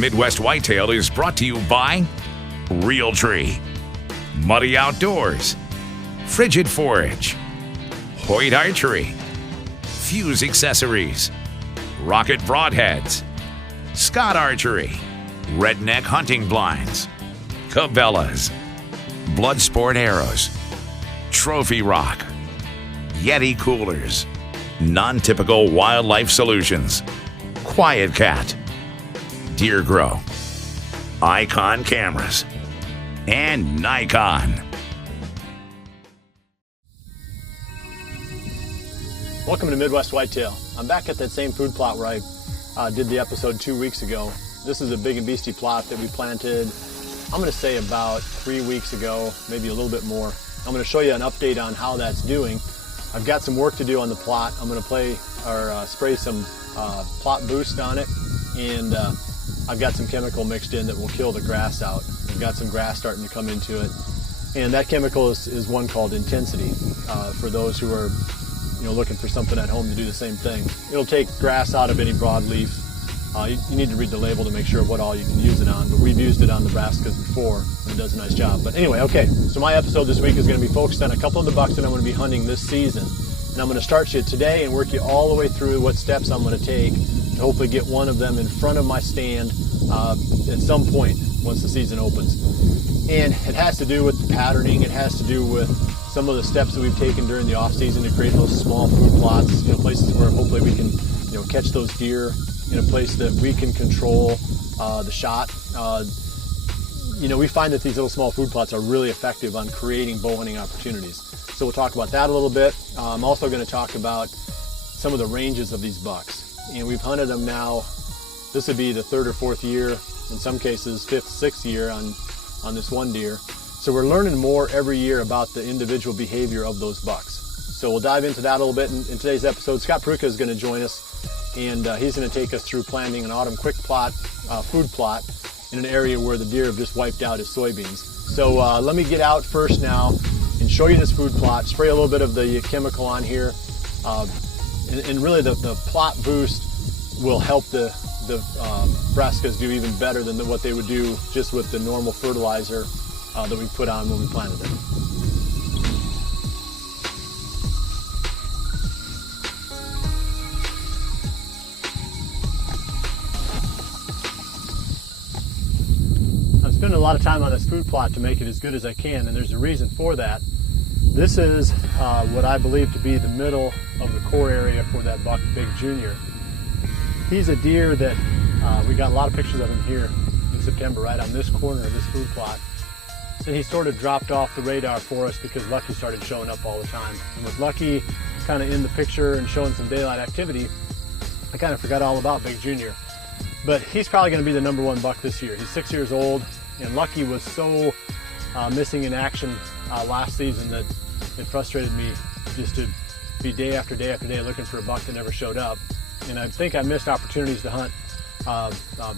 Midwest Whitetail is brought to you by Realtree, Muddy Outdoors, Frigid Forage, Hoyt Archery, Fuse Accessories, Rocket Broadheads, Scott Archery, Redneck Hunting Blinds, Cabela's, Bloodsport Arrows, Trophy Rock, Yeti Coolers, Non-Typical Wildlife Solutions, Quiet Cat, Deer Grow, Icon Cameras, and Nikon. Welcome to Midwest Whitetail. I'm back at that same food plot where I did the episode 2 weeks ago. This is a big and beastie plot that we planted, I'm going to say about 3 weeks ago, maybe a little bit more. I'm going to show you an update on how that's doing. I've got some work to do on the plot. I'm going to spray some plot boost on it, and I've got some chemical mixed in that will kill the grass out. I've got some grass starting to come into it, and that chemical is one called Intensity. For those who are looking for something at home to do the same thing. It'll take grass out of any broadleaf. You need to read the label to make sure what all you can use it on, but we've used it on Nebraskas before, and it does a nice job. But anyway, okay, so my episode this week is going to be focused on a couple of the bucks that I'm going to be hunting this season. And I'm going to start you today and work you all the way through what steps I'm going to take to hopefully get one of them in front of my stand at some point once the season opens. And it has to do with the patterning. It has to do with some of the steps that we've taken during the off season to create those small food plots, places where hopefully we can, catch those deer in a place that we can control the shot. We find that these little small food plots are really effective on creating bow hunting opportunities. So we'll talk about that a little bit. I'm also going to talk about some of the ranges of these bucks. And we've hunted them now, this would be the third or fourth year, in some cases fifth, sixth year on this one deer. So we're learning more every year about the individual behavior of those bucks. So we'll dive into that a little bit in today's episode. Scott Prucha is going to join us, and he's going to take us through planting an autumn quick plot, food plot, in an area where the deer have just wiped out his soybeans. So let me get out first now and show you this food plot, spray a little bit of the chemical on here, and really the plot boost will help the brassicas do even better than what they would do just with the normal fertilizer that we put on when we planted them. I'm spending a lot of time on this food plot to make it as good as I can, and there's a reason for that. This is what I believe to be the middle of the core area for that buck, Big Junior. He's a deer that we got a lot of pictures of him here in September, right on this corner of this food plot. And he sort of dropped off the radar for us because Lucky started showing up all the time. And with Lucky kind of in the picture and showing some daylight activity, I kind of forgot all about Big Junior. But he's probably going to be the number one buck this year. He's 6 years old, and Lucky was so missing in action last season that it frustrated me just to be day after day after day looking for a buck that never showed up. And I think I missed opportunities to hunt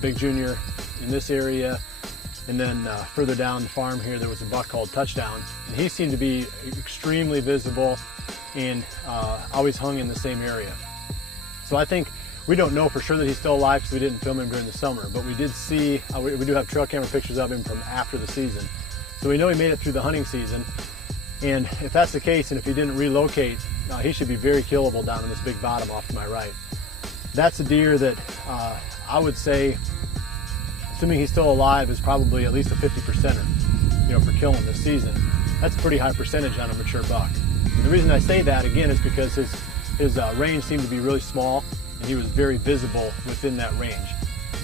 Big Junior in this area. And then further down the farm here, there was a buck called Touchdown. And he seemed to be extremely visible and always hung in the same area. So I think we don't know for sure that he's still alive because we didn't film him during the summer. But we did see, we do have trail camera pictures of him from after the season. So we know he made it through the hunting season. And if that's the case, and if he didn't relocate, he should be very killable down in this big bottom off to my right. That's a deer that I would say, assuming he's still alive, is probably at least a 50%er, for killing this season. That's a pretty high percentage on a mature buck. And the reason I say that, again, is because his range seemed to be really small, and he was very visible within that range.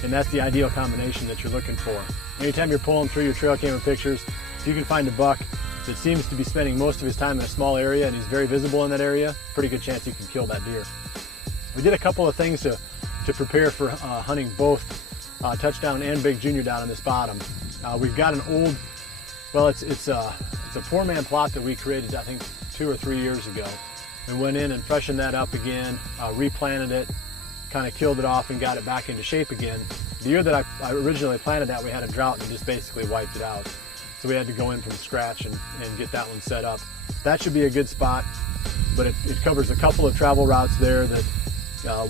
And that's the ideal combination that you're looking for. Anytime you're pulling through your trail camera pictures, if you can find a buck that seems to be spending most of his time in a small area and he's very visible in that area, pretty good chance you can kill that deer. We did a couple of things to prepare for hunting both Touchdown and Big Junior down in this bottom. We've got an old, it's a 4-man plot that we created, I think, 2 or 3 years ago. We went in and freshened that up again, replanted it, kind of killed it off and got it back into shape again. The year that I originally planted that, we had a drought and just basically wiped it out. So we had to go in from scratch and get that one set up. That should be a good spot, but it covers a couple of travel routes there that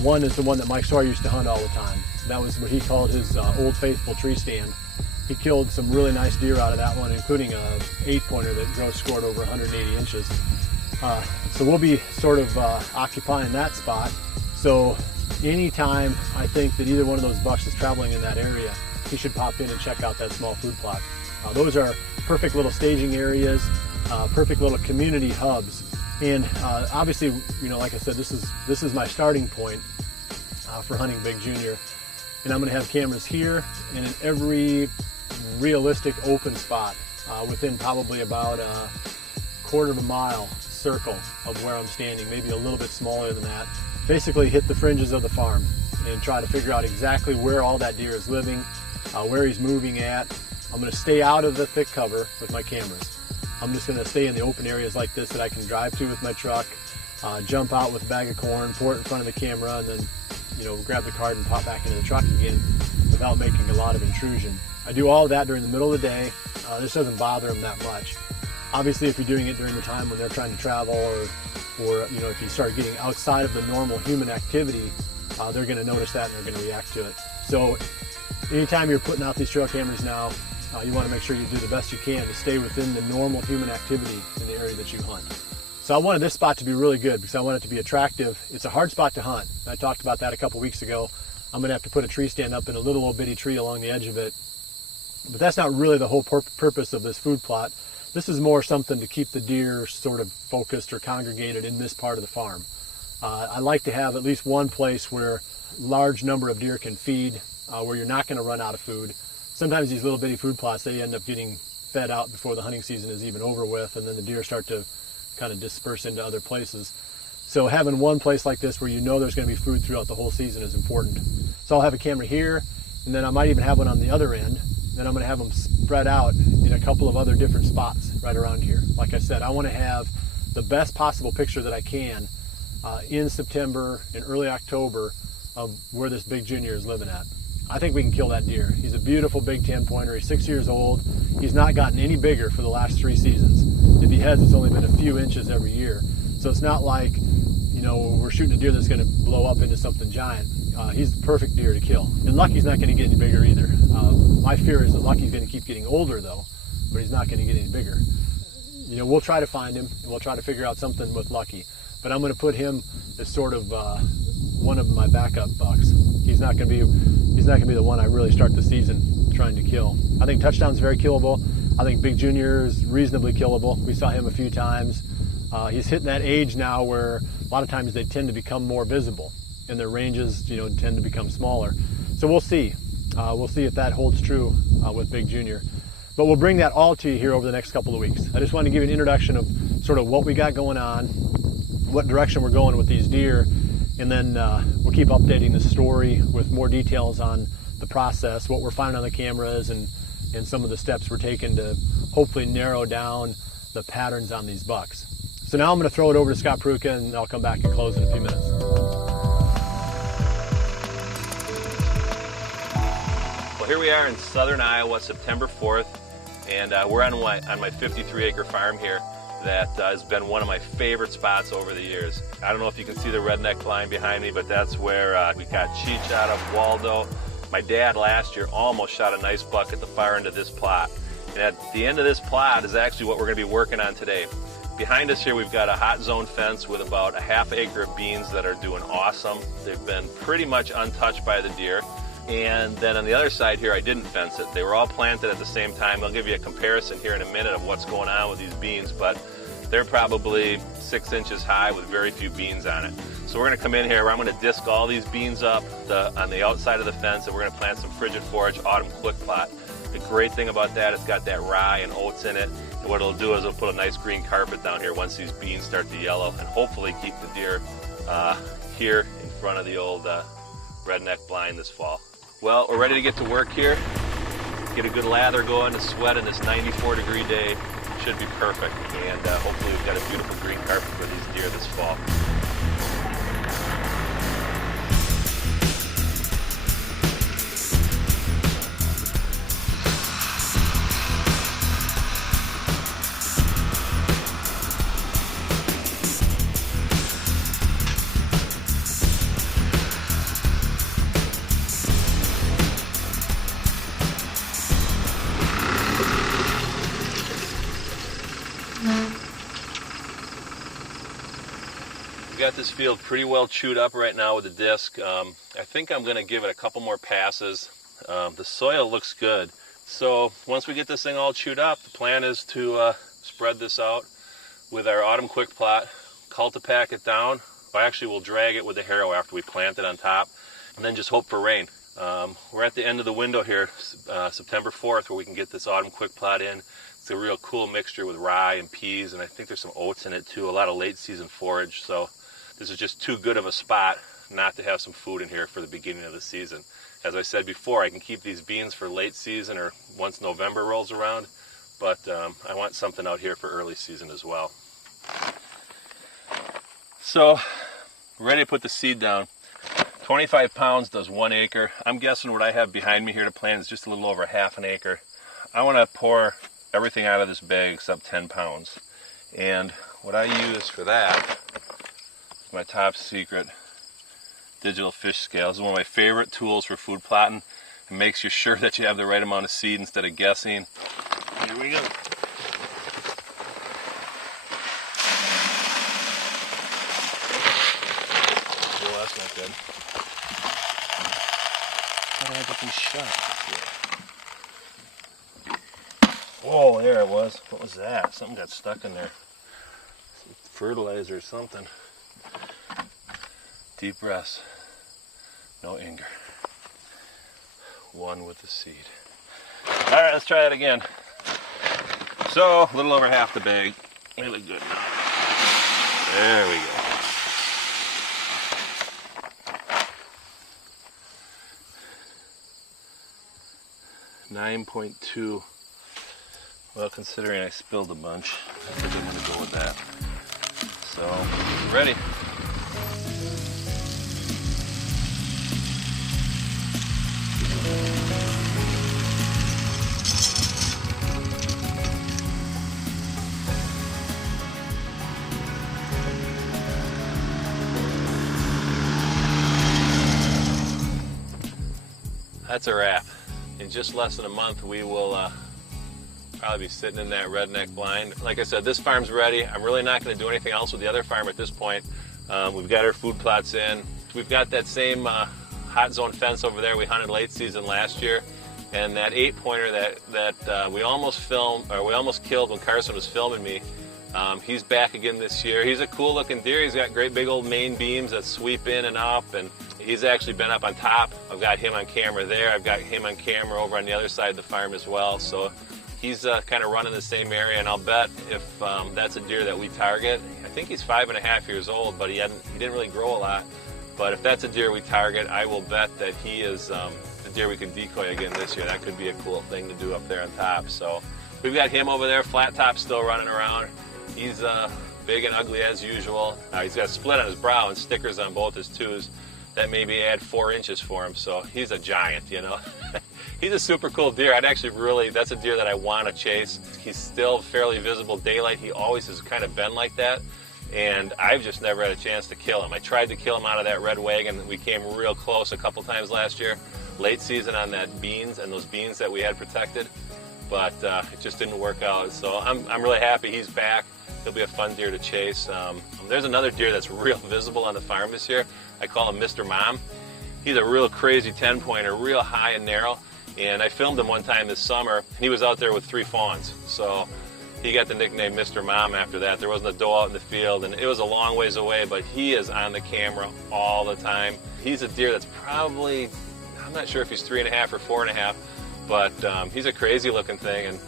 one is the one that Mike Sawyer used to hunt all the time. That was what he called his Old Faithful tree stand. He killed some really nice deer out of that one, including a 8-pointer that Joe scored over 180 inches. So we'll be sort of occupying that spot. So anytime I think that either one of those bucks is traveling in that area, he should pop in and check out that small food plot. Those are perfect little staging areas, perfect little community hubs. And obviously, like I said, this is my starting point for hunting Big Junior. And I'm going to have cameras here and in every realistic open spot within probably about a quarter of a mile circle of where I'm standing, maybe a little bit smaller than that. Basically hit the fringes of the farm and try to figure out exactly where all that deer is living, where he's moving at. I'm going to stay out of the thick cover with my cameras. I'm just going to stay in the open areas like this that I can drive to with my truck, jump out with a bag of corn, pour it in front of the camera, and then grab the cart and pop back into the truck again without making a lot of intrusion. I do all of that during the middle of the day. This doesn't bother them that much. Obviously, if you're doing it during the time when they're trying to travel or if you start getting outside of the normal human activity, they're going to notice that and they're going to react to it. So anytime you're putting out these trail cameras now, you want to make sure you do the best you can to stay within the normal human activity in the area that you hunt. So I wanted this spot to be really good because I want it to be attractive. It's a hard spot to hunt. I talked about that a couple weeks ago. I'm going to have to put a tree stand up in a little old bitty tree along the edge of it. But that's not really the whole purpose of this food plot. This is more something to keep the deer sort of focused or congregated in this part of the farm. I like to have at least one place where a large number of deer can feed, where you're not going to run out of food. Sometimes these little bitty food plots, they end up getting fed out before the hunting season is even over with, and then the deer start to kind of disperse into other places. So having one place like this where there's going to be food throughout the whole season is important. So I'll have a camera here, and then I might even have one on the other end. Then I'm going to have them spread out in a couple of other different spots right around here. Like I said, I want to have the best possible picture that I can in September and early October of where this Big Junior is living at. I think we can kill that deer. He's a beautiful big 10-pointer. He's 6 years old. He's not gotten any bigger for the last 3 seasons. If he has, it's only been a few inches every year. So it's not like, we're shooting a deer that's going to blow up into something giant. He's the perfect deer to kill. And Lucky's not going to get any bigger either. My fear is that Lucky's going to keep getting older though, but he's not going to get any bigger. We'll try to find him and we'll try to figure out something with Lucky. But I'm going to put him as sort of one of my backup bucks. He's not going to be the one I really start the season trying to kill. I think Touchdown's very killable. I think Big Junior is reasonably killable. We saw him a few times. He's hitting that age now where a lot of times they tend to become more visible and their ranges, tend to become smaller. So we'll see. We'll see if that holds true with Big Junior. But we'll bring that all to you here over the next couple of weeks. I just wanted to give you an introduction of sort of what we got going on, what direction we're going with these deer, and then we'll keep updating the story with more details on the process, what we're finding on the cameras, and some of the steps we're taking to hopefully narrow down the patterns on these bucks. So now I'm going to throw it over to Scott Prucha, and I'll come back and close in a few minutes. Well, here we are in southern Iowa, September 4th, and we're on my 53-acre farm here that has been one of my favorite spots over the years. I don't know if you can see the redneck line behind me, but that's where we got Cheech out of Waldo. My dad last year almost shot a nice buck at the far end of this plot. And at the end of this plot is actually what we're going to be working on today. Behind us here we've got a hot zone fence with about a half acre of beans that are doing awesome. They've been pretty much untouched by the deer. And then on the other side here I didn't fence it. They were all planted at the same time. I'll give you a comparison here in a minute of what's going on with these beans, but they're probably 6 inches high with very few beans on it. So we're going to come in here, I'm going to disc all these beans up on the outside of the fence, and we're going to plant some frigid forage autumn quick plot. The great thing about that, it's got that rye and oats in it. And what it'll do is it'll put a nice green carpet down here once these beans start to yellow, and hopefully keep the deer here in front of the old redneck blind this fall. Well, we're ready to get to work here. Get a good lather going to sweat in this 94-degree day. Should be perfect, and hopefully we've got a beautiful green carpet for these deer this fall. got this field pretty well chewed up right now with the disc. I think I'm going to give it a couple more passes. The soil looks good. So once we get this thing all chewed up, the plan is to spread this out with our autumn quick plot, cultipack it down. Well, actually, we'll drag it with the harrow after we plant it on top, and then just hope for rain. We're at the end of the window here, September 4th, where we can get this autumn quick plot in. It's a real cool mixture with rye and peas, and I think there's some oats in it too, a lot of late season forage. So this is just too good of a spot not to have some food in here for the beginning of the season. As I said before, I can keep these beans for late season or once November rolls around, but I want something out here for early season as well. So, ready to put the seed down. 25 pounds does 1 acre. I'm guessing what I have behind me here to plant is just a little over half an acre. I want to pour everything out of this bag except 10 pounds. And what I use for that is my top secret digital fish scale. This is one of my favorite tools for food plotting. It makes you sure that you have the right amount of seed instead of guessing. Here we go. Well, that's not good. How do I get these shut? Oh, there it was. What was that? Something got stuck in there. Some fertilizer or something. Deep breaths. No anger. One with the seed. All right, let's try that again. So, a little over half the bag. Really good now. There we go. .2. Well, considering I spilled a bunch, I think I'm going to go with that. So, ready. That's a wrap. In just less than a month, we will probably be sitting in that redneck blind. Like I said, this farm's ready. I'm really not going to do anything else with the other farm at this point. We've got our food plots in. We've got that same hot zone fence over there we hunted late season last year, and that 8-pointer that we almost killed when Carson was filming me. He's back again this year. He's a cool looking deer. He's got great big old main beams that sweep in and up, and he's actually been up on top. I've got him on camera there. I've got him on camera over on the other side of the farm as well. So he's kind of running the same area, and I'll bet if that's a deer that we target, I think he's 5.5 years old, but he didn't really grow a lot. But if that's a deer we target, I will bet that he is the deer we can decoy again this year. That could be a cool thing to do up there on top. So we've got him over there, flat top still running around. He's big and ugly as usual. He's got a split on his brow and stickers on both his twos. That maybe add 4 inches for him, so he's a giant, you know. He's a super cool deer. That's a deer that I want to chase. He's still fairly visible daylight. He always has kind of been like that, and I've just never had a chance to kill him. I tried to kill him out of that red wagon. We came real close a couple times last year, late season on that beans and those beans that we had protected, but it just didn't work out. So I'm really happy he's back. He'll be a fun deer to chase. There's another deer that's real visible on the farm this year. I call him Mr. Mom. He's a real crazy 10-pointer, real high and narrow. And I filmed him one time this summer, and he was out there with 3 fawns. So he got the nickname Mr. Mom after that. There wasn't a doe out in the field, and it was a long ways away, but he is on the camera all the time. He's a deer that's probably, I'm not sure if he's 3.5 or 4.5, but he's a crazy looking thing. And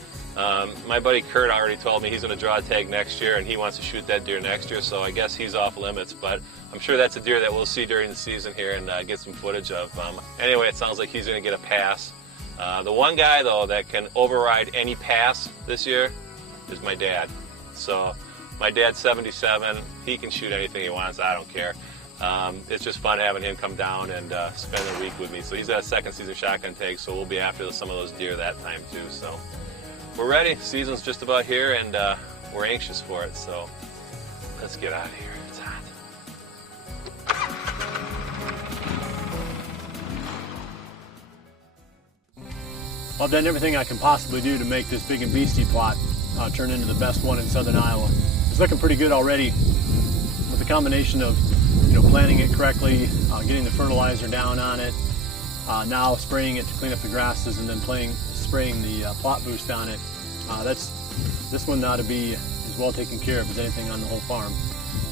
my buddy Kurt already told me he's going to draw a tag next year, and he wants to shoot that deer next year, so I guess he's off limits. But I'm sure that's a deer that we'll see during the season here and get some footage of. Anyway, it sounds like he's going to get a pass. The one guy, though, that can override any pass this year is my dad. So my dad's 77. He can shoot anything he wants. I don't care. It's just fun having him come down and spend a week with me. So he's got a second season shotgun tag, so we'll be after some of those deer that time too. So we're ready. Season's just about here, and we're anxious for it. So let's get out of here. It's hot. Well, I've done everything I can possibly do to make this big and beastie plot turn into the best one in southern Iowa. It's looking pretty good already. With the combination of, planting it correctly, getting the fertilizer down on it, now spraying it to clean up the grasses, and then spraying the plot boost on it. This one ought to be as well taken care of as anything on the whole farm.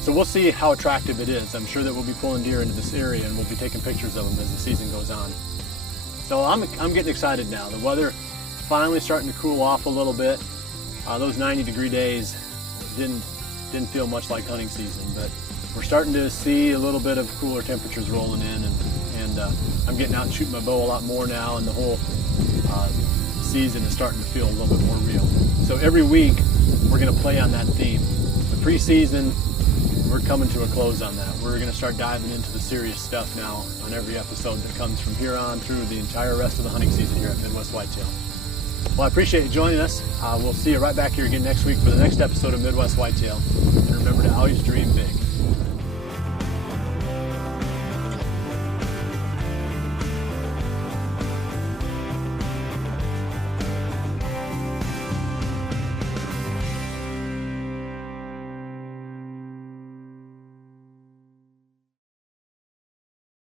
So we'll see how attractive it is. I'm sure that we'll be pulling deer into this area, and we'll be taking pictures of them as the season goes on. So I'm getting excited now. The weather finally starting to cool off a little bit. Those 90-degree days didn't feel much like hunting season, but we're starting to see a little bit of cooler temperatures rolling in, and I'm getting out and shooting my bow a lot more now, and the whole season is starting to feel a little bit more real. So every week we're going to play on that theme. The preseason, we're coming to a close on that. We're going to start diving into the serious stuff now on every episode that comes from here on through the entire rest of the hunting season here at Midwest Whitetail. Well, I appreciate you joining us. We'll see you right back here again next week for the next episode of Midwest Whitetail. And remember to always dream big.